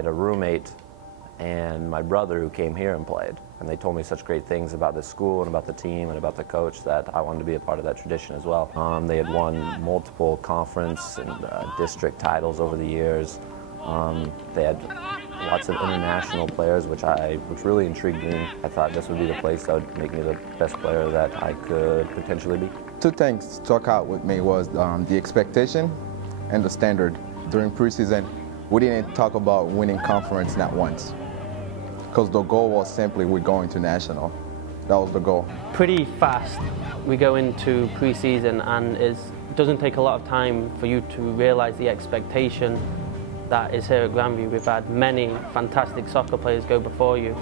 had a roommate and my brother who came here and played. And they told me such great things about the school and about the team and about the coach that I wanted to be a part of that tradition as well. They had won multiple conference and district titles over the years. They had lots of international players, which really intrigued me. I thought this would be the place that would make me the best player that I could potentially be. Two things stuck out with me was the expectation and the standard. During preseason, we didn't talk about winning conference not once, because the goal was simply we're going to national. That was the goal. Pretty fast we go into preseason, and it doesn't take a lot of time for you to realize the expectation that is here at Grandview. We've had many fantastic soccer players go before you,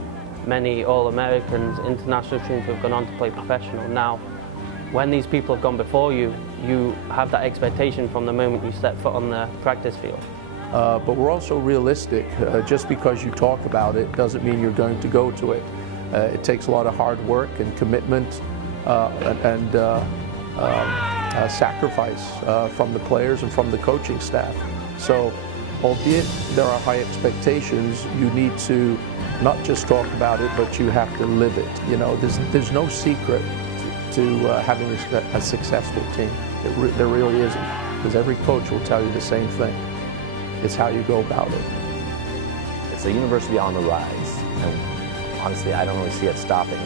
many All-Americans, international teams who have gone on to play professional. Now, when these people have gone before you, you have that expectation from the moment you step foot on the practice field. But we're also realistic. Just because you talk about it doesn't mean you're going to go to it. It takes a lot of hard work and commitment and sacrifice from the players and from the coaching staff. So, albeit there are high expectations, you need to not just talk about it, but you have to live it. You know, there's no secret to having a successful team. There really isn't, because every coach will tell you the same thing. It's how you go about it. It's a university on the rise, and honestly, I don't really see it stopping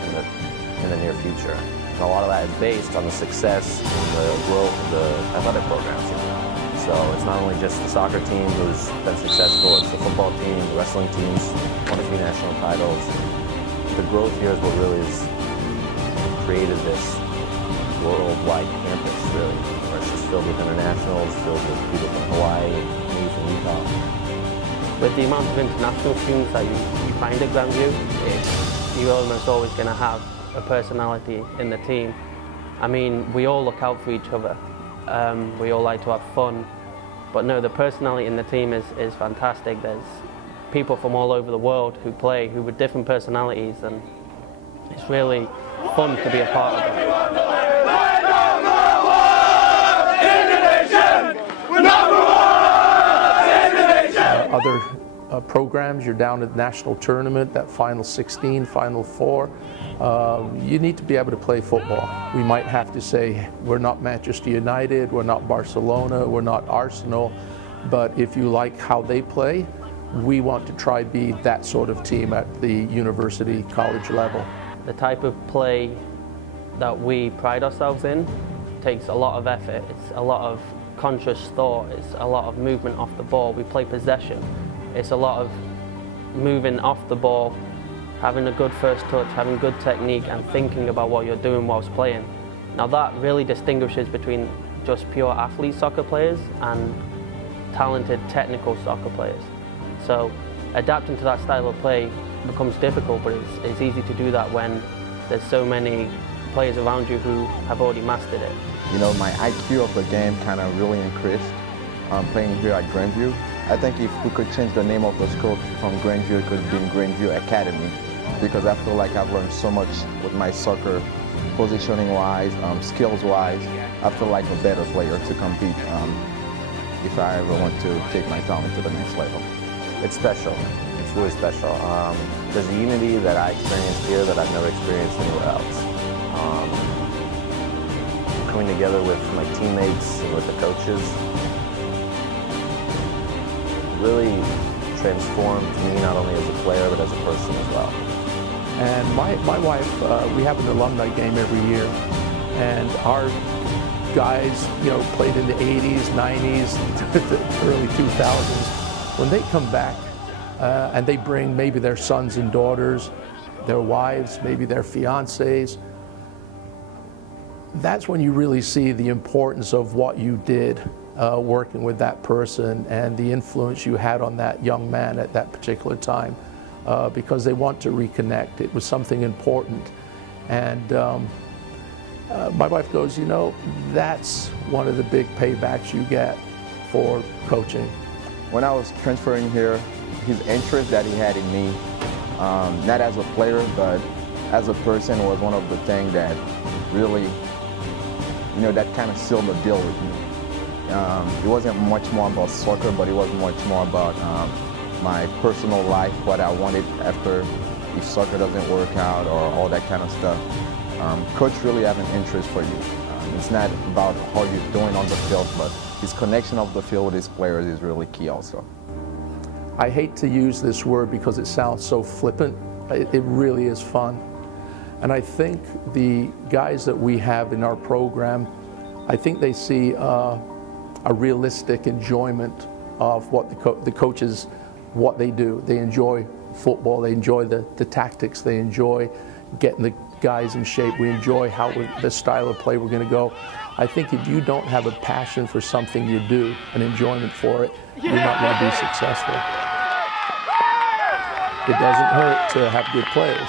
in the near future. And a lot of that is based on the success and the growth of the athletic programs. So it's not only just the soccer team who's been successful, it's the football team, the wrestling teams, won a few national titles. The growth here is what really has created this worldwide campus, really, where it's just filled with internationals, filled with people from Hawaii, me from Utah. With the amount of international students that you find at Grandview, you're almost always going to have a personality in the team. I mean, we all look out for each other. We all like to have fun, but no, the personality in the team is fantastic. There's people from all over the world who play, who with different personalities, and it's really fun to be a part of it. Other programs, you're down at the national tournament, that final 16, final 4. You need to be able to play football. We might have to say, we're not Manchester United, we're not Barcelona, we're not Arsenal, but if you like how they play, we want to try be that sort of team at the university, college level. The type of play that we pride ourselves in takes a lot of effort. It's a lot of conscious thought. It's a lot of movement off the ball. We play possession. It's a lot of moving off the ball, having a good first touch, having good technique, and thinking about what you're doing whilst playing. Now that really distinguishes between just pure athlete soccer players and talented technical soccer players. So adapting to that style of play becomes difficult, but it's easy to do that when there's so many players around you who have already mastered it. You know, my IQ of the game kind of really increased playing here at Grandview. I think if we could change the name of the school from Grandview, it could have been Grandview Academy, because I feel like I've learned so much with my soccer, positioning-wise, skills-wise. I feel like a better player to compete if I ever want to take my talent to the next level. It's special. It's really special. There's a unity that I experienced here that I've never experienced anywhere else. Coming together with my teammates and with the coaches really transformed me, not only as a player but as a person as well. And my wife, we have an alumni game every year, and our guys, you know, played in the 80s, 90s, the early 2000s. When they come back and they bring maybe their sons and daughters, their wives, maybe their fiancés, that's when you really see the importance of what you did working with that person and the influence you had on that young man at that particular time, because they want to reconnect. It was something important. And my wife goes, you know, that's one of the big paybacks you get for coaching. When I was transferring here, his interest that he had in me, not as a player, but as a person, was one of the things that really, you know, that kind of sealed the deal with me. It wasn't much more about soccer, but it was much more about my personal life, what I wanted after if soccer doesn't work out or all that kind of stuff. Coach really have an interest for you. It's not about how you're doing on the field, but his connection of the field with his players is really key also. I hate to use this word because it sounds so flippant. It really is fun. And I think the guys that we have in our program, I think they see a realistic enjoyment of what the coaches, what they do. They enjoy football, they enjoy the tactics, they enjoy getting the guys in shape, we enjoy the style of play we're going to go. I think if you don't have a passion for something you do, an enjoyment for it, you're not going to be successful. It doesn't hurt to have good players.